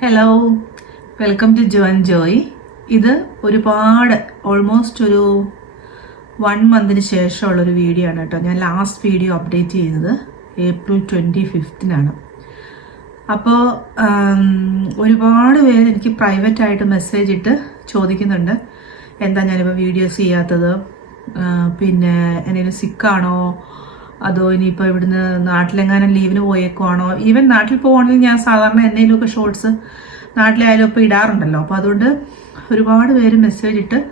Hello welcome to Jo and Joy ഇത് ഒരുപാട് almost ഒരു വൺ മന്തിന് ശേഷമുള്ളൊരു വീഡിയോ ആണ് കേട്ടോ. ഞാൻ ലാസ്റ്റ് വീഡിയോ അപ്ഡേറ്റ് ചെയ്തത് ഏപ്രിൽ ട്വന്റി ഫിഫ്തിനാണ് അപ്പോൾ ഒരുപാട് പേര് എനിക്ക് പ്രൈവറ്റ് ആയിട്ട് മെസ്സേജ് ഇട്ട് ചോദിക്കുന്നുണ്ട്. എന്താ ഞാനിപ്പോൾ വീഡിയോസ് ചെയ്യാത്തത്? പിന്നെ എന്തെങ്കിലും സിക്കാണോ അതോ ഇനിയിപ്പോൾ ഇവിടുന്ന് നാട്ടിലെങ്ങാനും ലീവിന് പോയേക്കുവാണോ? ഈവൻ നാട്ടിൽ പോകുവാണെങ്കിൽ ഞാൻ സാധാരണ എന്തെങ്കിലുമൊക്കെ ഷോർട്സ് നാട്ടിലായാലും ഇപ്പോൾ ഇടാറുണ്ടല്ലോ. അപ്പോൾ അതുകൊണ്ട് ഒരുപാട് പേര് മെസ്സേജ് ഇട്ട്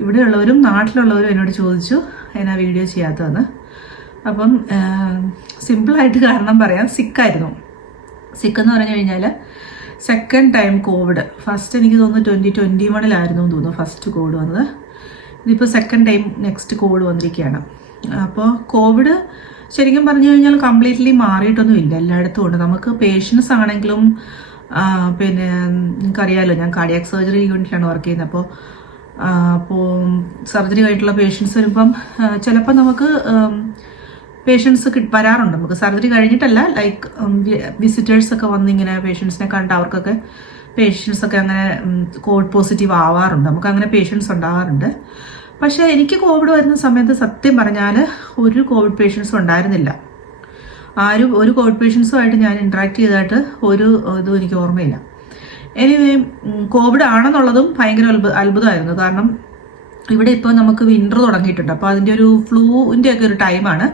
ഇവിടെയുള്ളവരും നാട്ടിലുള്ളവരും എന്നോട് ചോദിച്ചു എന്നാ വീഡിയോ ചെയ്യാത്തതെന്ന്. അപ്പം സിമ്പിളായിട്ട് കാരണം പറയാം സിക്കായിരുന്നു സിക്ക് എന്ന് പറഞ്ഞു കഴിഞ്ഞാൽ സെക്കൻഡ് ടൈം കോവിഡ് ഫസ്റ്റ് എനിക്ക് തോന്നുന്നു ട്വന്റി ട്വന്റി വണ്ണിലായിരുന്നു എന്ന് തോന്നുന്നു ഫസ്റ്റ് കോവിഡ് വന്നത്. ഇതിപ്പോൾ സെക്കൻഡ് ടൈം നെക്സ്റ്റ് കോവിഡ് വന്നിരിക്കുകയാണ്. അപ്പോൾ കോവിഡ് ശരിക്കും പറഞ്ഞു കഴിഞ്ഞാൽ കംപ്ലീറ്റ്ലി മാറിയിട്ടൊന്നും ഇല്ല എല്ലായിടത്തും ഉണ്ട്. നമുക്ക് പേഷ്യൻസ് ആണെങ്കിലും പിന്നെ നിങ്ങൾക്കറിയാമല്ലോ ഞാൻ കാർഡിയാക് സർജറി യൂണിറ്റിലാണ് വർക്ക് ചെയ്യുന്നത്. അപ്പോൾ അപ്പോൾ സർജറി കഴിഞ്ഞിട്ടുള്ള പേഷ്യൻസ് വരുമ്പം ചിലപ്പോൾ നമുക്ക് പേഷ്യൻസ് വരാറുണ്ട്. നമുക്ക് സർജറി കഴിഞ്ഞിട്ടല്ല ലൈക്ക് വിസിറ്റേഴ്സ് ഒക്കെ വന്ന് ഇങ്ങനെ പേഷ്യൻസിനെ കണ്ട് അവർക്കൊക്കെ പേഷ്യൻസ് ഒക്കെ അങ്ങനെ കോവിഡ് പോസിറ്റീവ് ആവാറുണ്ട്. നമുക്ക് അങ്ങനെ പേഷ്യൻസ് ഉണ്ടാവാറുണ്ട്. പക്ഷേ എനിക്ക് കോവിഡ് വരുന്ന സമയത്ത് സത്യം പറഞ്ഞാൽ ഒരു കോവിഡ് പേഷ്യൻസും ഉണ്ടായിരുന്നില്ല. ആരും ഒരു കോവിഡ് പേഷ്യൻസുമായിട്ട് ഞാൻ ഇൻട്രാക്ട് ചെയ്തതായിട്ട് ഒരു ഇതും എനിക്ക് ഓർമ്മയില്ല. എനിവേ കോവിഡ് ആണെന്നുള്ളതും ഭയങ്കര അത്ഭുത അത്ഭുതമായിരുന്നു. കാരണം ഇവിടെ ഇപ്പോൾ നമുക്ക് വിന്റർ തുടങ്ങിയിട്ടുണ്ട്. അപ്പോൾ അതിന്റെ ഒരു ഫ്ലൂവിന്റെ ഒക്കെ ഒരു ടൈമാണ്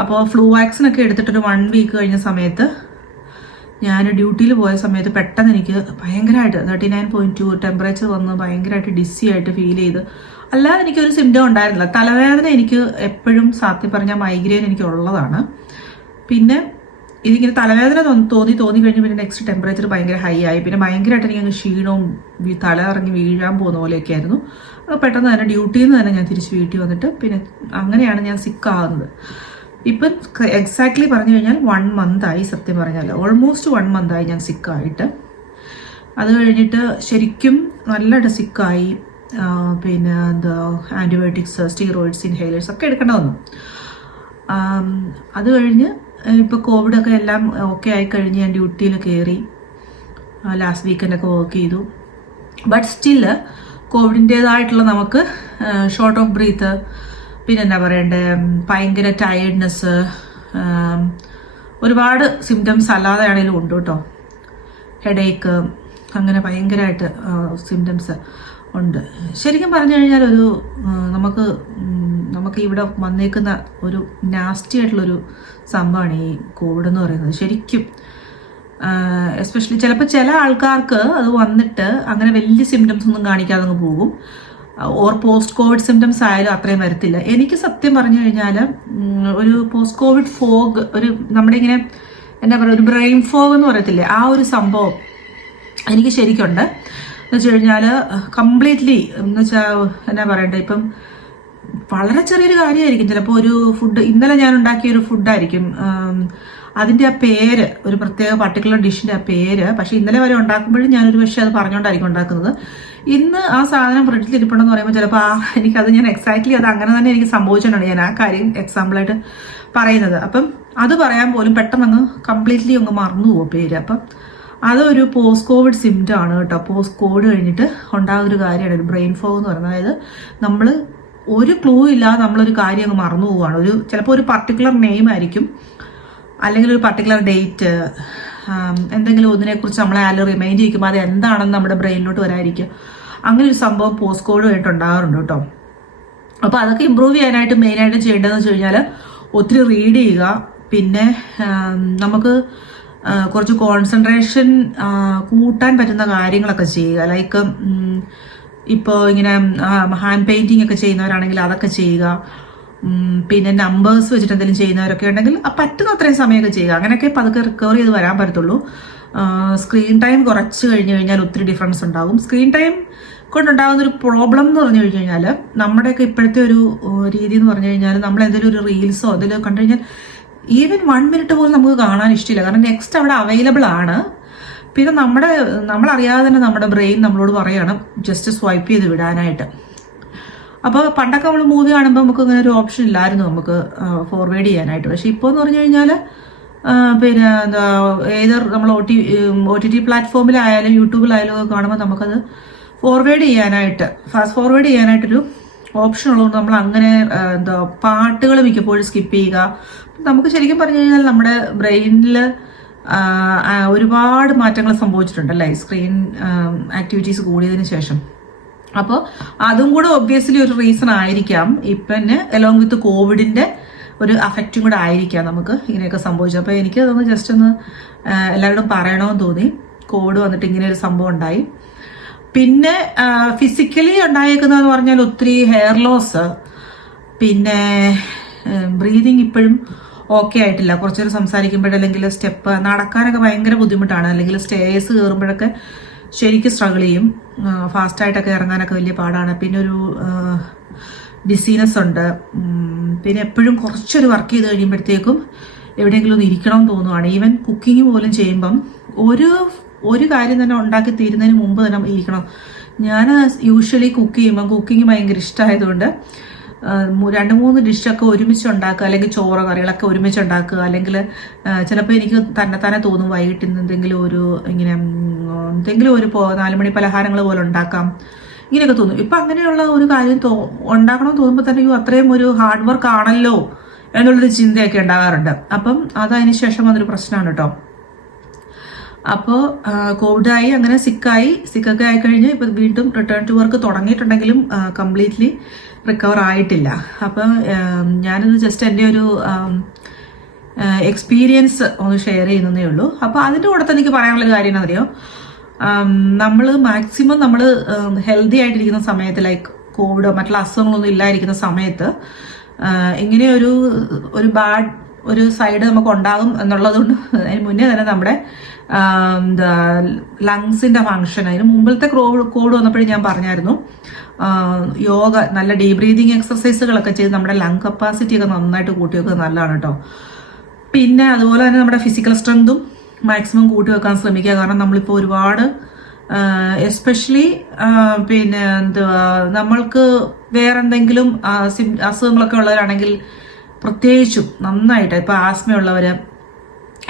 അപ്പോൾ ഫ്ലൂ വാക്സിൻ ഒക്കെ എടുത്തിട്ടൊരു വൺ വീക്ക് കഴിഞ്ഞ സമയത്ത് ഞാൻ ഡ്യൂട്ടിയിൽ പോയ സമയത്ത് പെട്ടെന്ന് എനിക്ക് ഭയങ്കരമായിട്ട് thirty nine point two temperature വന്ന് ഭയങ്കരമായിട്ട് ഡിസ്സി ആയിട്ട് ഫീൽ ചെയ്ത് അല്ലാതെ എനിക്കൊരു സിംറ്റം ഉണ്ടായിരുന്നില്ല. തലവേദന എനിക്ക് എപ്പോഴും സത്യം പറഞ്ഞാൽ മൈഗ്രെയിൻ എനിക്ക് ഉള്ളതാണ്. പിന്നെ ഇതിങ്ങനെ തലവേദന തോന്നി തോന്നി കഴിഞ്ഞ് പിന്നെ നെക്സ്റ്റ് ടെമ്പറേച്ചർ ഭയങ്കര ഹൈ ആയി. പിന്നെ ഭയങ്കരമായിട്ട് എനിക്ക് ക്ഷീണവും തല ഇറങ്ങി വീഴാൻ പോകുന്ന പോലെയൊക്കെ ആയിരുന്നു. അപ്പോൾ പെട്ടെന്ന് തന്നെ ഡ്യൂട്ടിയിൽ നിന്ന് തന്നെ ഞാൻ തിരിച്ച് വീട്ടിൽ വന്നിട്ട് പിന്നെ അങ്ങനെയാണ് ഞാൻ സിക്ക് ആകുന്നത് ഇപ്പം എക്സാക്ട്ലി പറഞ്ഞു കഴിഞ്ഞാൽ വൺ മന്തായി സത്യം പറഞ്ഞാൽ. ഓൾമോസ്റ്റ് വൺ മന്തായി ഞാൻ സിക്കായിട്ട് അത് കഴിഞ്ഞിട്ട് ശരിക്കും നല്ലതായിട്ട് സിക്കായി പിന്നെ എന്താ ആന്റിബയോട്ടിക്സ് സ്റ്റീറോയിഡ്സ് ഇൻഹേലേഴ്സ് ഒക്കെ എടുക്കേണ്ട വന്നു അത് കഴിഞ്ഞ് ഇപ്പോൾ കോവിഡൊക്കെ എല്ലാം ഓക്കെ ആയി കഴിഞ്ഞ് ഞാൻ ഡ്യൂട്ടിയിൽ കയറി ലാസ്റ്റ് വീക്കെൻഡൊക്കെ വർക്ക് ചെയ്തു. ബട്ട് സ്റ്റിൽ കോവിഡിന്റേതായിട്ടുള്ള നമുക്ക് ഷോർട്ട് ഓഫ് ബ്രീത്ത് പിന്നെ എന്താ പറയണ്ടേ ഭയങ്കര ടയർഡ്നെസ് ഒരുപാട് സിംറ്റംസ് അല്ലാതെ ആണെങ്കിലും ഉണ്ട് കേട്ടോ. ഹെഡേക്ക് അങ്ങനെ ഭയങ്കരമായിട്ട് സിംറ്റംസ് ഉണ്ട്. ശരിക്കും പറഞ്ഞു കഴിഞ്ഞാൽ ഒരു നമുക്ക് നമുക്ക് ഇവിടെ വന്നേക്കുന്ന ഒരു നാസ്റ്റി ആയിട്ടുള്ളൊരു സംഭവമാണ് ഈ കോവിഡ് എന്ന് പറയുന്നത്. ശരിക്കും എസ്പെഷ്യലി ചിലപ്പോൾ ചില ആൾക്കാർക്ക് അത് വന്നിട്ട് അങ്ങനെ വലിയ സിംറ്റംസ് ഒന്നും കാണിക്കാതെ അങ്ങ് പോകും. ഓർ പോസ്റ്റ് കോവിഡ് സിംറ്റംസ് ആയാലും അത്രയും വരത്തില്ല. എനിക്ക് സത്യം പറഞ്ഞു കഴിഞ്ഞാൽ ഒരു പോസ്റ്റ് കോവിഡ് ഫോഗ് ഒരു നമ്മുടെ ഇങ്ങനെ എന്താ പറയുക ഒരു ബ്രെയിൻ ഫോഗ് എന്ന് പറയത്തില്ലേ? ആ ഒരു സംഭവം എനിക്ക് ശരിക്കുണ്ട്. എന്ന് വെച്ച് കഴിഞ്ഞാൽ കംപ്ലീറ്റ്ലി എന്ന് വെച്ചാൽ എന്നാ പറയണ്ടേ ഇപ്പം വളരെ ചെറിയൊരു കാര്യമായിരിക്കും ചിലപ്പോൾ ഒരു ഫുഡ് ഇന്നലെ ഞാൻ ഉണ്ടാക്കിയ ഒരു ഫുഡായിരിക്കും അതിന്റെ ആ പേര് ഒരു പ്രത്യേക പർട്ടിക്കുലർ ഡിഷിന്റെ ആ പേര് പക്ഷേ ഇന്നലെ വരെ ഉണ്ടാക്കുമ്പോഴും ഞാനൊരു പക്ഷേ അത് പറഞ്ഞുകൊണ്ടായിരിക്കും ഉണ്ടാക്കുന്നത്. ഇന്ന് ആ സാധനം ഫ്രിഡ്ജിൽ ഇരിപ്പുണ്ടെന്ന് പറയുമ്പോൾ ചിലപ്പോൾ ആ എനിക്കത് ഞാൻ എക്സാക്ട്ലി അത് അങ്ങനെ തന്നെ എനിക്ക് സംഭവിച്ചിട്ടുണ്ട്. ഞാൻ ആ കാര്യം എക്സാമ്പിളായിട്ട് പറയുന്നത്. അപ്പം അത് പറയാൻ പോലും പെട്ടെന്ന് അങ്ങ് കംപ്ലീറ്റ്ലി അങ്ങ് മറന്നു പോകും പേര്. അപ്പം അതൊരു പോസ്റ്റ് കോവിഡ് സിംറ്റം ആണ് കേട്ടോ. പോസ്റ്റ് കോവിഡ് കഴിഞ്ഞിട്ട് ഉണ്ടാകുന്ന ഒരു കാര്യമാണ് ഒരു ബ്രെയിൻ ഫോഗ് എന്ന് പറയുന്നത്. അതായത് നമ്മൾ ഒരു ക്ലൂ ഇല്ലാതെ നമ്മളൊരു കാര്യം അങ്ങ് മറന്നു പോവുകയാണ്. ഒരു ചിലപ്പോൾ ഒരു പർട്ടിക്കുലർ നെയിം ആയിരിക്കും. അല്ലെങ്കിൽ ഒരു പർട്ടിക്കുലർ ഡേറ്റ് എന്തെങ്കിലും ഒന്നിനെക്കുറിച്ച് നമ്മളെ ആരും റിമൈൻഡ് ചെയ്യിക്കുമ്പോൾ അത് എന്താണെന്ന് നമ്മുടെ ബ്രെയിനിലോട്ട് വരാതിരിക്കും അങ്ങനെ ഒരു സംഭവം പോസ്റ്റ് കോവിഡ് ആയിട്ട് ഉണ്ടാകാറുണ്ട് കേട്ടോ. അപ്പോൾ അതൊക്കെ ഇമ്പ്രൂവ് ചെയ്യാനായിട്ട് മെയിനായിട്ട് ചെയ്യേണ്ടതെന്ന് വെച്ച് കഴിഞ്ഞാൽ ഒത്തിരി റീഡ് ചെയ്യുക. പിന്നെ നമുക്ക് കുറച്ച് കോൺസെൻട്രേഷൻ കൂട്ടാൻ പറ്റുന്ന കാര്യങ്ങളൊക്കെ ചെയ്യുക. ലൈക്ക് ഇപ്പോൾ ഇങ്ങനെ ഹാൻഡ് പെയിന്റിംഗ് ഒക്കെ ചെയ്യുന്നവരാണെങ്കിൽ അതൊക്കെ ചെയ്യുക. പിന്നെ നമ്പേഴ്സ് വെച്ചിട്ട് എന്തെങ്കിലും ചെയ്യുന്നവരൊക്കെ ഉണ്ടെങ്കിൽ ആ പറ്റുന്ന അത്രയും സമയമൊക്കെ ചെയ്യുക. അങ്ങനെയൊക്കെ പതുക്കെ റിക്കവർ ചെയ്ത് വരാൻ പറ്റത്തുള്ളൂ. സ്ക്രീൻ ടൈം കുറച്ച് കഴിഞ്ഞ് കഴിഞ്ഞാൽ ഒത്തിരി ഡിഫറൻസ് ഉണ്ടാകും. സ്ക്രീൻ ടൈം കൊണ്ടുണ്ടാകുന്ന ഒരു പ്രോബ്ലം എന്ന് പറഞ്ഞു കഴിഞ്ഞു കഴിഞ്ഞാൽ നമ്മുടെയൊക്കെ ഇപ്പോഴത്തെ ഒരു രീതി എന്ന് പറഞ്ഞു കഴിഞ്ഞാൽ നമ്മൾ എന്തെങ്കിലും ഒരു റീൽസോ എന്തെങ്കിലും കണ്ടു കഴിഞ്ഞാൽ ഈവൻ വൺ മിനിറ്റ് പോലും നമുക്ക് കാണാൻ ഇഷ്ടമില്ല. കാരണം നെക്സ്റ്റ് അവിടെ അവൈലബിൾ ആണ്. പിന്നെ നമ്മുടെ നമ്മളറിയാതെ തന്നെ നമ്മുടെ ബ്രെയിൻ നമ്മളോട് പറയണം ജസ്റ്റ് സ്വൈപ്പ് ചെയ്ത് വിടാനായിട്ട്. അപ്പോൾ പണ്ടൊക്കെ നമ്മൾ മൂവി കാണുമ്പോൾ നമുക്ക് ഇങ്ങനെ ഒരു ഓപ്ഷൻ ഇല്ലായിരുന്നു നമുക്ക് ഫോർവേഡ് ചെയ്യാനായിട്ട്. പക്ഷേ ഇപ്പോൾ എന്ന് പറഞ്ഞു കഴിഞ്ഞാൽ പിന്നെ എന്താ ഏതർ നമ്മൾ O T O T T പ്ലാറ്റ്ഫോമിലായാലും യൂട്യൂബിലായാലും കാണുമ്പോൾ നമുക്കത് ഫോർവേഡ് ചെയ്യാനായിട്ട് ഫാസ്റ്റ് ഫോർവേഡ് ചെയ്യാനായിട്ടൊരു ഓപ്ഷൻ ഉള്ളതുകൊണ്ട് നമ്മൾ അങ്ങനെ എന്തോ പാട്ടുകൾ മിക്കപ്പോഴും സ്കിപ്പ് ചെയ്യുക. നമുക്ക് ശരിക്കും പറഞ്ഞു കഴിഞ്ഞാൽ നമ്മുടെ ബ്രെയിനിൽ ഒരുപാട് മാറ്റങ്ങൾ സംഭവിച്ചിട്ടുണ്ട് അല്ലേ? സ്ക്രീൻ ആക്ടിവിറ്റീസ് കൂടിയതിന് ശേഷം. അപ്പോൾ അതും കൂടെ ഒബ്വിയസ്ലി ഒരു റീസൺ ആയിരിക്കാം. ഇപ്പം അലോങ് വിത്ത് കോവിഡിന്റെ ഒരു അഫക്റ്റും കൂടെ ആയിരിക്കാം നമുക്ക് ഇങ്ങനെയൊക്കെ സംഭവിച്ചത്. അപ്പോൾ എനിക്ക് അതൊന്ന് ജസ്റ്റ് ഒന്ന് എല്ലാവരോടും പറയണമെന്ന് തോന്നി. കോവിഡ് വന്നിട്ട് ഇങ്ങനെ ഒരു സംഭവം ഉണ്ടായി. പിന്നെ ഫിസിക്കലി ഉണ്ടായേക്കുന്നതെന്ന് പറഞ്ഞാൽ ഒത്തിരി ഹെയർ ലോസ് പിന്നെ ബ്രീതിങ് ഇപ്പോഴും ഓക്കെ ആയിട്ടില്ല. കുറച്ചൊരു സംസാരിക്കുമ്പോൾ അല്ലെങ്കിൽ സ്റ്റെപ്പ് നടക്കാനൊക്കെ ഭയങ്കര ബുദ്ധിമുട്ടാണ്. അല്ലെങ്കിൽ സ്റ്റേഴ്സ് കയറുമ്പോഴൊക്കെ ശരിക്കും സ്ട്രഗിൾ ചെയ്യും. ഫാസ്റ്റായിട്ടൊക്കെ ഇറങ്ങാനൊക്കെ വലിയ പാടാണ്. പിന്നെ ഒരു ഡിസീനസ് ഉണ്ട്. പിന്നെ എപ്പോഴും കുറച്ചൊരു വർക്ക് ചെയ്ത് കഴിയുമ്പോഴത്തേക്കും എവിടെയെങ്കിലും ഒന്ന് ഇരിക്കണം എന്ന് തോന്നുവാണ്. ഈവൻ കുക്കിംഗ് പോലും ചെയ്യുമ്പം ഒരു ഒരു കാര്യം തന്നെ ഉണ്ടാക്കി തീരുന്നതിന് മുമ്പ് തന്നെ ഇരിക്കണം. ഞാൻ യൂഷ്വലി കുക്ക് ചെയ്യുമ്പോൾ കുക്കിംഗ് ഭയങ്കര ഇഷ്ടമായതുകൊണ്ട് രണ്ട് മൂന്ന് ഡിഷൊക്കെ ഒരുമിച്ച് ഉണ്ടാക്കുക അല്ലെങ്കിൽ ചോറ് കറികളൊക്കെ ഒരുമിച്ച് ഉണ്ടാക്കുക അല്ലെങ്കിൽ ചിലപ്പോൾ എനിക്ക് തന്നെ തന്നെ തോന്നും വൈകിട്ട് എന്തെങ്കിലും ഒരു ഇങ്ങനെ എന്തെങ്കിലും ഒരു നാലുമണി പലഹാരങ്ങൾ പോലെ ഉണ്ടാക്കാം. ഇങ്ങനെയൊക്കെ തോന്നും. ഇപ്പം അങ്ങനെയുള്ള ഒരു കാര്യം തോ ഉണ്ടാക്കണം തോന്നുമ്പോൾ തന്നെ അയ്യോ അത്രയും ഒരു ഹാർഡ് വർക്ക് ആണല്ലോ എന്നുള്ളൊരു ചിന്തയൊക്കെ ഉണ്ടാകാറുണ്ട്. അപ്പം അതതിന് ശേഷം അതൊരു പ്രശ്നമാണ് കേട്ടോ അപ്പോൾ കോവിഡായി അങ്ങനെ സിക്കായി സിക്കൊക്കെ ആയിക്കഴിഞ്ഞ് ഇപ്പം വീണ്ടും റിട്ടേൺ ടു വർക്ക് തുടങ്ങിയിട്ടുണ്ടെങ്കിലും കംപ്ലീറ്റ്ലി റിക്കവർ ആയിട്ടില്ല. അപ്പോൾ ഞാനിത് ജസ്റ്റ് എന്റെ ഒരു എക്സ്പീരിയൻസ് ഒന്ന് ഷെയർ ചെയ്യുന്നതേ ഉള്ളൂ. അപ്പോൾ അതിന്റെ കൂടെ തന്നെ എനിക്ക് പറയാനുള്ള കാര്യം അറിയോ? നമ്മൾ മാക്സിമം നമ്മൾ ഹെൽത്തി ആയിട്ടിരിക്കുന്ന സമയത്ത് ലൈക്ക് കോവിഡോ മറ്റുള്ള അസുഖങ്ങളൊന്നും ഇല്ലായിരിക്കുന്ന സമയത്ത് ഇങ്ങനെ ഒരു ഒരു ബാഡ് ഒരു സൈഡ് നമുക്ക് ഉണ്ടാകും എന്നുള്ളതുകൊണ്ട് അതിന് മുന്നേ തന്നെ നമ്മുടെ എന്താ ലങ്സിന്റെ ഫങ്ഷൻ അതിന് മുമ്പിലത്തെ കോഡ് കോഡ് വന്നപ്പോഴും ഞാൻ പറഞ്ഞായിരുന്നു. യോഗ നല്ല ഡീപ് ബ്രീതിങ് എക്സസൈസുകളൊക്കെ ചെയ്ത് നമ്മുടെ ലങ് കപ്പാസിറ്റി ഒക്കെ നന്നായിട്ട് കൂട്ടി വെക്കുന്നത് നല്ലതാണ് കേട്ടോ. പിന്നെ അതുപോലെ തന്നെ നമ്മുടെ ഫിസിക്കൽ സ്ട്രെങ്തും മാക്സിമം കൂട്ടി വെക്കാൻ ശ്രമിക്കുക. കാരണം നമ്മളിപ്പോൾ ഒരുപാട് എസ്പെഷ്യലി പിന്നെ എന്തുവാ നമ്മൾക്ക് വേറെന്തെങ്കിലും അസുഖങ്ങളൊക്കെ ഉള്ളവരാണെങ്കിൽ പ്രത്യേകിച്ചും നന്നായിട്ട്. ഇപ്പോൾ ആസ്മയുള്ളവർ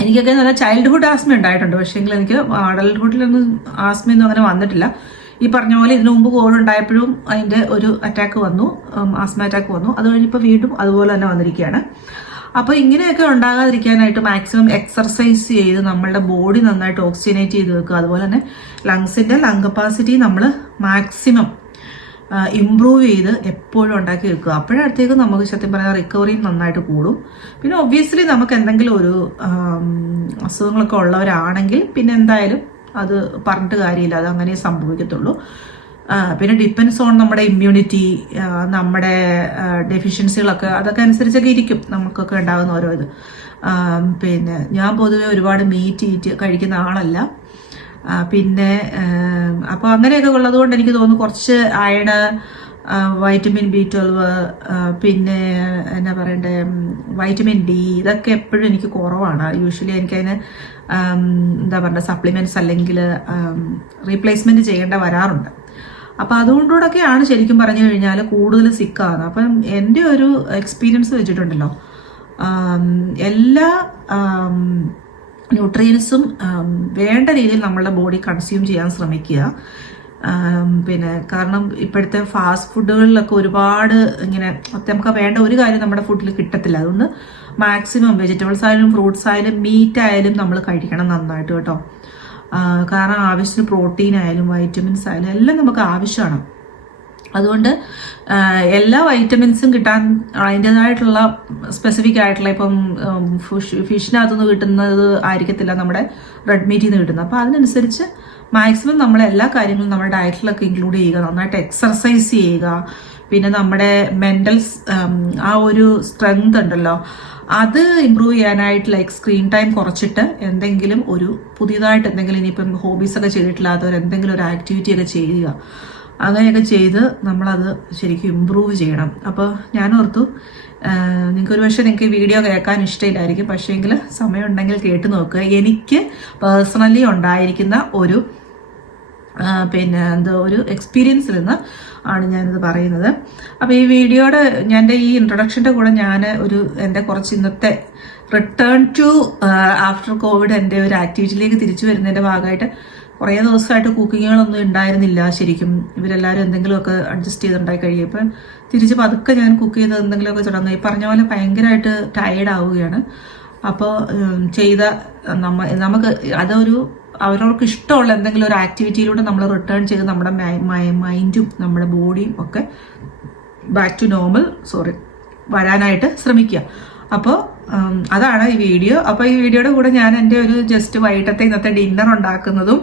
എനിക്കൊക്കെ നല്ല ചൈൽഡ്ഹുഡ് ആസ്മ ഉണ്ടായിട്ടുണ്ട്. പക്ഷേ എനിക്ക് അഡൽട്ട്ഹുഡിലൊന്നും ആസ്മയൊന്നും അങ്ങനെ വന്നിട്ടില്ല. ഈ പറഞ്ഞ പോലെ ഇതിനു മുമ്പ് കോവിഡ് ഉണ്ടായപ്പോഴും അതിന്റെ ഒരു അറ്റാക്ക് വന്നു. ആസ്മ അറ്റാക്ക് വന്നു. അത് കഴിഞ്ഞിപ്പോൾ വീണ്ടും അതുപോലെ തന്നെ വന്നിരിക്കുകയാണ്. അപ്പോൾ ഇങ്ങനെയൊക്കെ ഉണ്ടാകാതിരിക്കാനായിട്ട് മാക്സിമം എക്സർസൈസ് ചെയ്ത് നമ്മളുടെ ബോഡി നന്നായിട്ട് ഓക്സിജനേറ്റ് ചെയ്ത് വെക്കുക. അതുപോലെ തന്നെ ലങ്സിന്റെ ലങ് കപ്പാസിറ്റി നമ്മൾ മാക്സിമം ഇമ്പ്രൂവ് ചെയ്ത് എപ്പോഴും ഉണ്ടാക്കി വെക്കുക. അപ്പോഴത്തേക്ക് നമുക്ക് സത്യം പറഞ്ഞാൽ റിക്കവറിയും നന്നായിട്ട് കൂടും. പിന്നെ ഒബ്വിയസ്ലി നമുക്ക് എന്തെങ്കിലും ഒരു അസുഖങ്ങളൊക്കെ ഉള്ളവരാണെങ്കിൽ പിന്നെ എന്തായാലും അത് പറഞ്ഞിട്ട് കാര്യമില്ല. അത് അങ്ങനെ സംഭവിക്കത്തുള്ളൂ. പിന്നെ ഡിപ്പെൻസ് ഓൺ നമ്മുടെ ഇമ്മ്യൂണിറ്റി നമ്മുടെ ഡെഫിഷ്യൻസികളൊക്കെ അതൊക്കെ അനുസരിച്ചൊക്കെ ഇരിക്കും. നമുക്കൊക്കെ ഉണ്ടാകുന്ന ഓരോ ഇത്. പിന്നെ ഞാൻ പൊതുവെ ഒരുപാട് മീറ്റ് ഈറ്റ് കഴിക്കുന്ന ആളല്ല. പിന്നെ അങ്ങനെയൊക്കെ ഉള്ളത് കൊണ്ട് എനിക്ക് തോന്നുന്നു കുറച്ച് അയണ് വൈറ്റമിൻ ബി ട്വൽവ് പിന്നെ എന്നാ പറയണ്ടേ വൈറ്റമിൻ ഡി ഇതൊക്കെ എപ്പോഴും എനിക്ക് കുറവാണ്. യൂഷ്വലി എനിക്കതിന് എന്താ പറയുക സപ്ലിമെന്റ്സ് അല്ലെങ്കിൽ റീപ്ലേസ്മെന്റ് ചെയ്യേണ്ട വരാറുണ്ട്. അപ്പോൾ അതുകൊണ്ടൂടെയൊക്കെയാണ് ശരിക്കും പറഞ്ഞു കഴിഞ്ഞാൽ കൂടുതൽ സിക്കാകുന്നത് അപ്പം എന്റെ ഒരു എക്സ്പീരിയൻസ് വെച്ചിട്ടുണ്ടല്ലോ. എല്ലാ ന്യൂട്രിയൻസും വേണ്ട രീതിയിൽ നമ്മളുടെ ബോഡി കൺസ്യൂം ചെയ്യാൻ ശ്രമിക്കുക. പിന്നെ കാരണം ഇപ്പോഴത്തെ ഫാസ്റ്റ് ഫുഡുകളിലൊക്കെ ഒരുപാട് ഇങ്ങനെ നമുക്ക് വേണ്ട ഒരു കാര്യം നമ്മുടെ ഫുഡിൽ കിട്ടത്തില്ല. അതുകൊണ്ട് മാക്സിമം വെജിറ്റബിൾസ് ആയാലും ഫ്രൂട്ട്സ് ആയാലും മീറ്റ് ആയാലും നമ്മൾ കഴിക്കണം നന്നായിട്ട് കേട്ടോ. കാരണം ആവശ്യത്തിന് പ്രോട്ടീൻ ആയാലും വൈറ്റമിൻസ് ആയാലും എല്ലാം നമുക്ക് ആവശ്യമാണ്. അതുകൊണ്ട് എല്ലാ വൈറ്റമിൻസും കിട്ടാൻ അതിന്റെതായിട്ടുള്ള സ്പെസിഫിക് ആയിട്ടുള്ള ഇപ്പം ഫിഷ് ഫിഷിനകത്തുനിന്ന് കിട്ടുന്നത് ആയിരിക്കത്തില്ല നമ്മുടെ റെഡ് മീറ്റിൽ നിന്ന് കിട്ടുന്നത്. അപ്പോൾ അതിനനുസരിച്ച് മാക്സിമം നമ്മൾ എല്ലാ കാര്യങ്ങളും നമ്മുടെ ഡയറ്റിലൊക്കെ ഇൻക്ലൂഡ് ചെയ്യുക. നന്നായിട്ട് എക്സർസൈസ് ചെയ്യുക. പിന്നെ നമ്മുടെ മെന്റൽ ആ ഒരു സ്ട്രെങ്ത് ഉണ്ടല്ലോ അത് ഇമ്പ്രൂവ് ചെയ്യാനായിട്ട് ലൈക്ക് സ്ക്രീൻ ടൈം കുറച്ചിട്ട് എന്തെങ്കിലും ഒരു പുതിയതായിട്ട് എന്തെങ്കിലും ഇനിയിപ്പം ഹോബീസൊക്കെ ചെയ്തിട്ടില്ലാത്തവർ എന്തെങ്കിലും ഒരു ആക്ടിവിറ്റി ഒക്കെ ചെയ്യുക. അങ്ങനെയൊക്കെ ചെയ്ത് നമ്മളത് ശരിക്കും ഇമ്പ്രൂവ് ചെയ്യണം. അപ്പോൾ ഞാൻ ഓർത്തു നിങ്ങൾക്ക് ഒരു പക്ഷേ നിങ്ങൾക്ക് വീഡിയോ കേൾക്കാൻ ഇഷ്ടമില്ലായിരിക്കും പക്ഷേങ്കിൽ സമയമുണ്ടെങ്കിൽ കേട്ട് നോക്കുക. എനിക്ക് പേഴ്സണലി ഉണ്ടായിരിക്കുന്ന ഒരു പിന്നെ എന്തോ ഒരു എക്സ്പീരിയൻസിൽ നിന്ന് ആണ് ഞാനിത് പറയുന്നത്. അപ്പോൾ ഈ വീഡിയോയുടെ ഞാൻ ഈ ഇൻട്രൊഡക്ഷന്റെ കൂടെ ഞാൻ ഒരു എന്റെ കുറച്ച് ഇന്നത്തെ റിട്ടേൺ ടു ആഫ്റ്റർ കോവിഡ് എന്റെ ഒരു ആക്ടിവിറ്റിയിലേക്ക് തിരിച്ചു വരുന്നതിന്റെ ഭാഗമായിട്ട് കുറേ ദിവസമായിട്ട് കുക്കിങ്ങുകളൊന്നും ഉണ്ടായിരുന്നില്ല ശരിക്കും. ഇവരെല്ലാവരും എന്തെങ്കിലുമൊക്കെ അഡ്ജസ്റ്റ് ചെയ്തുണ്ടായി കഴിയുമ്പോൾ തിരിച്ച് പതുക്കെ ഞാൻ കുക്ക് ചെയ്ത് എന്തെങ്കിലുമൊക്കെ തുടങ്ങി. പറഞ്ഞ പോലെ ഭയങ്കരമായിട്ട് ടയേർഡ് ആവുകയാണ്. അപ്പോൾ ചെയ്ത നമ്മ നമുക്ക് അതൊരു അവരവർക്ക് ഇഷ്ടമുള്ള എന്തെങ്കിലും ഒരു ആക്ടിവിറ്റിയിലൂടെ നമ്മൾ റിട്ടേൺ ചെയ്ത് നമ്മുടെ മൈൻഡും നമ്മുടെ ബോഡിയും ഒക്കെ ബാക്ക് ടു നോർമൽ സോറി വരാനായിട്ട് ശ്രമിക്കുക. അപ്പോൾ അതാണ് ഈ വീഡിയോ അപ്പോൾ ഈ വീഡിയോയുടെ കൂടെ ഞാൻ എന്റെ ഒരു ജസ്റ്റ് വൈകിട്ടത്തെ ഇന്നത്തെ ഡിന്നർ ഉണ്ടാക്കുന്നതും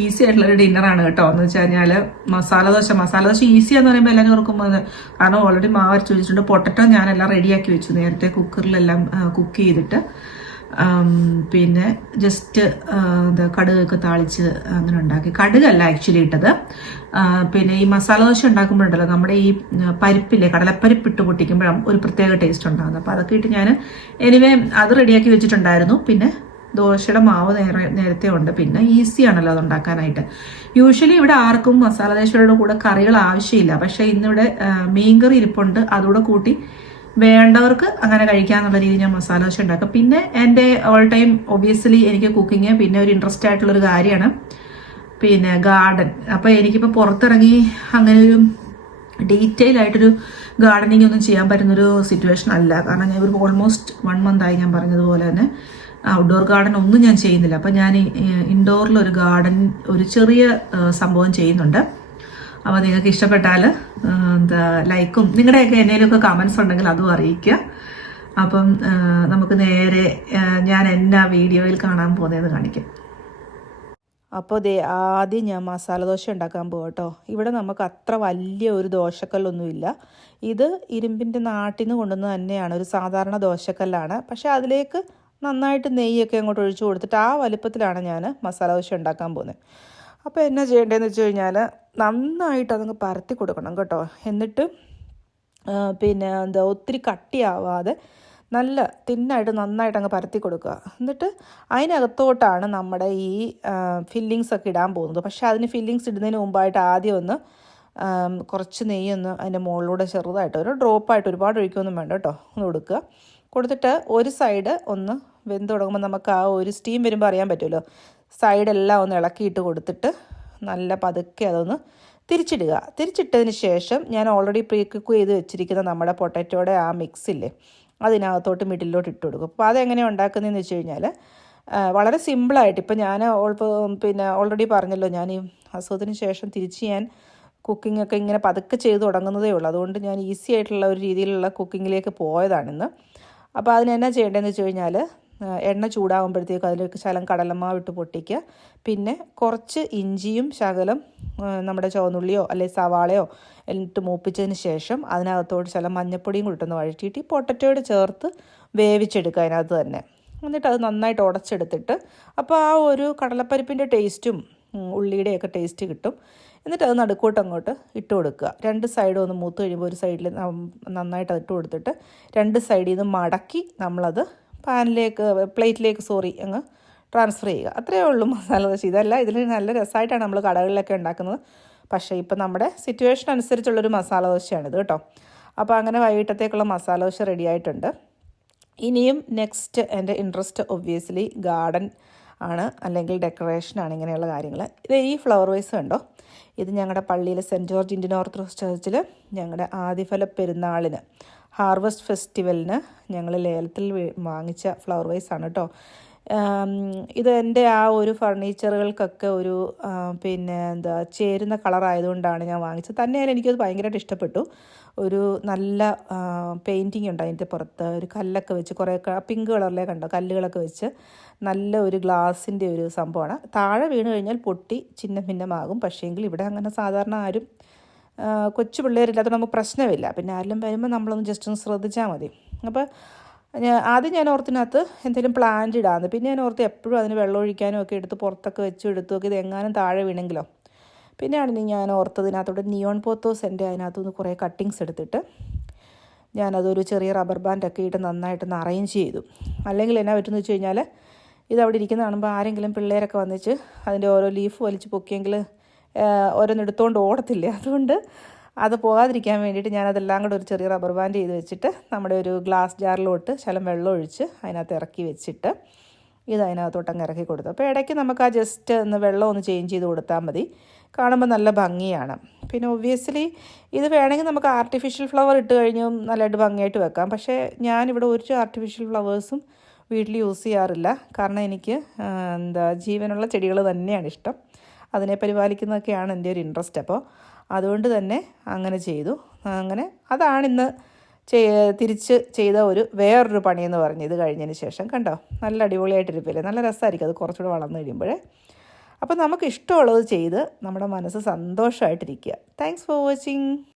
ഈസി ആയിട്ടുള്ള ഒരു ഡിന്നറാണ് കേട്ടോ. എന്ന് വെച്ച് കഴിഞ്ഞാൽ മസാല ദോശ. മസാല ദോശ ഈസി എന്ന് പറയുമ്പോൾ എല്ലാവരും ഓർക്കുമ്പോൾ കാരണം ഓൾറെഡി മാവ് അരച്ച് വെച്ചിട്ടുണ്ട്. പൊട്ടറ്റോ ഞാനെല്ലാം റെഡിയാക്കി വെച്ചു. നേരത്തെ കുക്കറിലെല്ലാം കുക്ക് ചെയ്തിട്ട്. പിന്നെ ജസ്റ്റ് എന്താ കടുകൊക്കെ താളിച്ച് അങ്ങനെ ഉണ്ടാക്കി. കടുകല്ല ആക്ച്വലി ഇട്ടത്. പിന്നെ ഈ മസാല ദോശ ഉണ്ടാക്കുമ്പോഴുണ്ടല്ലോ നമ്മുടെ ഈ പരിപ്പില്ലേ കടലപ്പരിപ്പ് ഇട്ട് പൊട്ടിക്കുമ്പോഴും ഒരു പ്രത്യേക ടേസ്റ്റ് ഉണ്ടാകുന്നത്. അപ്പോൾ അതൊക്കെ ഇട്ട് ഞാൻ എനിവേ അത് റെഡിയാക്കി വെച്ചിട്ടുണ്ടായിരുന്നു. പിന്നെ ദോശയുടെ മാവ് നേരെ നേരത്തെ ഉണ്ട്. പിന്നെ ഈസി ആണല്ലോ അത് ഉണ്ടാക്കാനായിട്ട്. യൂഷ്വലി ഇവിടെ ആർക്കും മസാല ദോശയുടെ കൂടെ കറികൾ ആവശ്യമില്ല. പക്ഷേ ഇന്നിവിടെ മീൻകറി ഇരിപ്പുണ്ട്. അതുകൂടെ കൂട്ടി വേണ്ടവർക്ക് അങ്ങനെ കഴിക്കാന്നുള്ള രീതിയിൽ ഞാൻ മസാല ദോശ ഉണ്ടാക്കും. പിന്നെ എന്റെ ഓൾ ടൈം ഒബിയസ്ലി എനിക്ക് കുക്കിങ് പിന്നെ ഒരു ഇൻട്രസ്റ്റ് ആയിട്ടുള്ളൊരു കാര്യമാണ്. പിന്നെ ഗാർഡൻ അപ്പോൾ എനിക്കിപ്പോൾ പുറത്തിറങ്ങി അങ്ങനെ ഒരു ഡീറ്റെയിൽ ആയിട്ടൊരു ഗാർഡനിങ് ഒന്നും ചെയ്യാൻ പറ്റുന്നൊരു സിറ്റുവേഷൻ അല്ല. കാരണം ഞാൻ ഒരു ഓൾമോസ്റ്റ് വൺ മന്ത് ആയി ഞാൻ പറഞ്ഞതുപോലെ തന്നെ. ഔട്ട്ഡോർ ഗാർഡൻ ഒന്നും ഞാൻ ചെയ്യുന്നില്ല. അപ്പം ഞാൻ ഇൻഡോറിൽ ഒരു ഗാർഡൻ ഒരു ചെറിയ സംഭവം ചെയ്യുന്നുണ്ട്. അപ്പോൾ നിങ്ങൾക്ക് ഇഷ്ടപ്പെട്ടാൽ എന്താ ലൈക്കും നിങ്ങളുടെയൊക്കെ എന്തെങ്കിലുമൊക്കെ കമൻസ് ഉണ്ടെങ്കിൽ അതും അറിയിക്കുക. അപ്പം നമുക്ക് നേരെ ഞാൻ എന്നാ വീഡിയോയിൽ കാണാൻ പോകുന്നത് കാണിക്കും. അപ്പോൾ ദേ ആദ്യം ഞാൻ മസാല ദോശ ഉണ്ടാക്കാൻ പോകും കേട്ടോ ഇവിടെ നമുക്ക് അത്ര വലിയ ഒരു ദോശക്കല്ലൊന്നുമില്ല. ഇത് ഇരുമ്പിന്റെ നാട്ടിൽ നിന്ന് കൊണ്ടുവന്ന് തന്നെയാണ്. ഒരു സാധാരണ ദോശക്കല്ലാണ്. പക്ഷേ അതിലേക്ക് നന്നായിട്ട് നെയ്യൊക്കെ അങ്ങോട്ട് ഒഴിച്ചു കൊടുത്തിട്ട് ആ വലിപ്പത്തിലാണ് ഞാൻ മസാല ദോശ ഉണ്ടാക്കാൻ പോകുന്നത്. അപ്പോൾ എന്നാ ചെയ്യേണ്ടതെന്ന് വെച്ച് കഴിഞ്ഞാൽ നന്നായിട്ട് അതങ്ങ് പരത്തി കൊടുക്കണം കേട്ടോ. എന്നിട്ട് പിന്നെ എന്താ ഒത്തിരി കട്ടിയാവാതെ നല്ല തിന്നായിട്ട് നന്നായിട്ട് അങ്ങ് പരത്തി കൊടുക്കുക. എന്നിട്ട് അതിനകത്തോട്ടാണ് നമ്മുടെ ഈ ഫില്ലിങ്സ് ഒക്കെ ഇടാൻ പോകുന്നത്. പക്ഷേ അതിന് ഫില്ലിങ്സ് ഇടുന്നതിന് മുമ്പായിട്ട് ആദ്യം ഒന്ന് കുറച്ച് നെയ്യൊന്ന് അതിന്റെ മുകളിലൂടെ ചെറുതായിട്ട് ഒരു ഡ്രോപ്പായിട്ട് ഒരുപാട് ഒഴിക്കൊന്നും വേണ്ട കേട്ടോ. ഒന്ന് കൊടുക്കുക. കൊടുത്തിട്ട് ഒരു സൈഡ് ഒന്ന് വെന്ത് തുടങ്ങുമ്പോൾ നമുക്ക് ആ ഒരു സ്റ്റീം വരുമ്പോൾ അറിയാൻ പറ്റുമല്ലോ. സൈഡെല്ലാം ഒന്ന് ഇളക്കിയിട്ട് കൊടുത്തിട്ട് നല്ല പതുക്കെ അതൊന്ന് തിരിച്ചിടുക. തിരിച്ചിട്ടതിന് ശേഷം ഞാൻ ഓൾറെഡി പ്രീ കുക്ക് ചെയ്ത് വെച്ചിരിക്കുന്ന നമ്മുടെ പൊട്ടാറ്റോയുടെ ആ മിക്സില്ലേ അതിനകത്തോട്ട് മിഡിലോട്ട് ഇട്ട് കൊടുക്കും. അപ്പോൾ അതെങ്ങനെയാണ് ഉണ്ടാക്കുന്നതെന്ന് വെച്ച് കഴിഞ്ഞാൽ വളരെ സിമ്പിളായിട്ട് ഇപ്പം ഞാൻ പിന്നെ ഓൾറെഡി പറഞ്ഞല്ലോ ഞാൻ ഈ അസുഖത്തിന് ശേഷം തിരിച്ച് ഞാൻ കുക്കിംഗ് ഒക്കെ ഇങ്ങനെ പതുക്കെ ചെയ്ത് തുടങ്ങുന്നതേ ഉള്ളൂ. അതുകൊണ്ട് ഞാൻ ഈസി ആയിട്ടുള്ള ഒരു രീതിയിലുള്ള കുക്കിങ്ങിലേക്ക് പോയതാണിന്ന്. അപ്പോൾ അതിന് എന്നാ ചെയ്യേണ്ടതെന്ന് വെച്ച് കഴിഞ്ഞാൽ എണ്ണ ചൂടാകുമ്പോഴത്തേക്കും അതിലേക്ക് ശകലം കടലമാവ് ഇട്ട് പൊട്ടിക്കുക. പിന്നെ കുറച്ച് ഇഞ്ചിയും ശകലം നമ്മുടെ ചുവന്നുള്ളിയോ അല്ലെങ്കിൽ സവാളയോ എന്നിട്ട് മൂപ്പിച്ചതിന് ശേഷം അതിനകത്തോട് ശകലം മഞ്ഞപ്പൊടിയും കൂടി ഇട്ടൊന്ന് വഴറ്റിയിട്ട് ഈ പൊട്ടറ്റോയോട് ചേർത്ത് വേവിച്ചെടുക്കുക അതിനകത്ത് തന്നെ. എന്നിട്ട് അത് നന്നായിട്ട് ഉടച്ചെടുത്തിട്ട് അപ്പോൾ ആ ഒരു കടലപ്പരിപ്പിന്റെ ടേസ്റ്റും ഉള്ളിയുടെയൊക്കെ ടേസ്റ്റ് കിട്ടും. എന്നിട്ട് അത് നടുക്കോട്ട് അങ്ങോട്ട് ഇട്ട് കൊടുക്കുക. രണ്ട് സൈഡും ഒന്ന് മൂത്ത് കഴിയുമ്പോൾ ഒരു സൈഡിൽ നന്നായിട്ട് അത് ഇട്ട് കൊടുത്തിട്ട് രണ്ട് സൈഡിൽ നിന്ന് മടക്കി നമ്മളത് പാനിലേക്ക് പ്ലേറ്റിലേക്ക് സോറി അങ്ങ് ട്രാൻസ്ഫർ ചെയ്യുക. അത്രയേ ഉള്ളൂ മസാല ദോശ. ഇതല്ല ഇതിൽ നല്ല രസമായിട്ടാണ് നമ്മൾ കടകളിലൊക്കെ ഉണ്ടാക്കുന്നത്. പക്ഷേ ഇപ്പം നമ്മുടെ സിറ്റുവേഷൻ അനുസരിച്ചുള്ളൊരു മസാല ദോശയാണിത് കേട്ടോ. അപ്പോൾ അങ്ങനെ വൈകിട്ടത്തേക്കുള്ള മസാല ദോശ റെഡി ആയിട്ടുണ്ട്. ഇനിയും നെക്സ്റ്റ് എന്റെ ഇൻട്രസ്റ്റ് ഒബ്വിയസ്ലി ഗാർഡൻ ആണ്. അല്ലെങ്കിൽ ഡെക്കറേഷനാണ് ഇങ്ങനെയുള്ള കാര്യങ്ങൾ. ഇത് ഈ ഫ്ലവർ വൈസ് കണ്ടോ? ഇത് ഞങ്ങളുടെ പള്ളിയിൽ സെന്റ് ജോർജ് ഇന്ത്യൻ ഓർത്തഡോക്സ് ചർച്ചിൽ ഞങ്ങളുടെ ആദിഫല പെരുന്നാളിന് ഹാർവസ്റ്റ് ഫെസ്റ്റിവലിന് ഞങ്ങൾ ലേലത്തിൽ വാങ്ങിച്ച ഫ്ലവർ വൈസ് ആണ് കേട്ടോ ഇത് എന്റെ ആ ഒരു ഫർണിച്ചറുകൾക്കൊക്കെ ഒരു പിന്നെ എന്താ ചേരുന്ന കളറായതുകൊണ്ടാണ് ഞാൻ വാങ്ങിച്ചത്. തന്നെയായാലും എനിക്കത് ഭയങ്കരമായിട്ട് ഇഷ്ടപ്പെട്ടു. ഒരു നല്ല പെയിന്റിങ് ഉണ്ട് അതിന്റെ പുറത്ത്. ഒരു കല്ലൊക്കെ വെച്ച് കുറേ പിങ്ക് കളറിലേ കണ്ടോ? കല്ലുകളൊക്കെ വെച്ച് നല്ല ഒരു ഗ്ലാസിന്റെ ഒരു സംഭവമാണ്. താഴെ വീണ് കഴിഞ്ഞാൽ പൊട്ടി ചിന്ന ഭിന്നമാകും. പക്ഷേങ്കിൽ ഇവിടെ അങ്ങനെ സാധാരണ ആരും കൊച്ചു പിള്ളേരില്ലാത്തതുകൊണ്ട് നമുക്ക് പ്രശ്നമില്ല. പിന്നെ ആരെല്ലാം വരുമ്പോൾ നമ്മളൊന്ന് ജസ്റ്റ് ഒന്ന് ശ്രദ്ധിച്ചാൽ മതി. അപ്പോൾ ആദ്യം ഞാൻ ഓർത്തിനകത്ത് എന്തെങ്കിലും പ്ലാന്റ് ഇടാമെന്ന് പിന്നെ ഞാൻ ഓർത്ത് എപ്പോഴും അതിന് വെള്ളം ഒഴിക്കാനും ഒക്കെ എടുത്ത് പുറത്തൊക്കെ വെച്ച് എടുത്തു നോക്കി. ഇത് എങ്ങാനും താഴെ വീണെങ്കിലോ. പിന്നെയാണ് ഞാൻ ഓർത്തതിനകത്തോടെ നിയോൺ പോത്തോസ് എന്റെ അതിനകത്തുനിന്ന് കുറേ കട്ടിങ്സ് എടുത്തിട്ട് ഞാനതൊരു ചെറിയ റബ്ബർ ബാൻഡൊക്കെ ഇട്ട് നന്നായിട്ടൊന്ന് അറേഞ്ച് ചെയ്തു. അല്ലെങ്കിൽ എന്നാ പറ്റുമെന്ന് വെച്ച് കഴിഞ്ഞാൽ ഇതവിടെ ഇരിക്കുന്ന കാണുമ്പോൾ ആരെങ്കിലും പിള്ളേരൊക്കെ വന്നിച്ച് അതിന്റെ ഓരോ ലീഫ് വലിച്ച് പൊക്കിയെങ്കിൽ ഓരോന്ന് എടുത്തുകൊണ്ട് ഓടത്തില്ലേ? അതുകൊണ്ട് അത് പോകാതിരിക്കാൻ വേണ്ടിയിട്ട് ഞാനതെല്ലാം കൂടെ ഒരു ചെറിയ റബ്ബർ ബാൻഡ് ചെയ്ത് വെച്ചിട്ട് നമ്മുടെ ഒരു ഗ്ലാസ് ജാറിലോട്ട് ശലം വെള്ളം ഒഴിച്ച് അതിനകത്ത് ഇറക്കി വെച്ചിട്ട് ഇത് അതിനകത്തോട്ട് അങ്ങ് ഇറക്കി കൊടുത്തു. അപ്പോൾ ഇടയ്ക്ക് നമുക്ക് ആ ജസ്റ്റ് ഒന്ന് വെള്ളം ഒന്ന് ചേഞ്ച് ചെയ്ത് കൊടുത്താൽ മതി. കാണുമ്പോൾ നല്ല ഭംഗിയാണ്. പിന്നെ ഒബ്വിയസ്ലി ഇത് വേണമെങ്കിൽ നമുക്ക് ആർട്ടിഫിഷ്യൽ ഫ്ലവർ ഇട്ട് കഴിഞ്ഞും നല്ലതായിട്ട് ഭംഗിയായിട്ട് വെക്കാം. പക്ഷേ ഞാനിവിടെ ഒരു ആർട്ടിഫിഷ്യൽ ഫ്ലവേഴ്സും വീട്ടിൽ യൂസ് ചെയ്യാറില്ല. കാരണം എനിക്ക് എന്താ ജീവനുള്ള ചെടികൾ തന്നെയാണ് ഇഷ്ടം. അതിനെ പരിപാലിക്കുന്നതൊക്കെയാണ് എന്റെ ഒരു ഇൻട്രസ്റ്റ് അപ്പോൾ അതുകൊണ്ട് തന്നെ അങ്ങനെ ചെയ്തു. അങ്ങനെ അതാണ് ഇന്ന് തിരിച്ച് ചെയ്ത ഒരു വേറൊരു പണിയെന്ന് പറഞ്ഞ് ഇത് കഴിഞ്ഞതിന് ശേഷം. കണ്ടോ? നല്ല അടിപൊളിയായിട്ടിരിപ്പില്ലേ? നല്ല രസമായിരിക്കും അത് കുറച്ചുകൂടെ വളർന്നു കഴിയുമ്പോഴേ. അപ്പോൾ നമുക്ക് ഇഷ്ടമുള്ളത് ചെയ്ത് നമ്മുടെ മനസ്സ് സന്തോഷമായിട്ടിരിക്കുക. Thanks for watching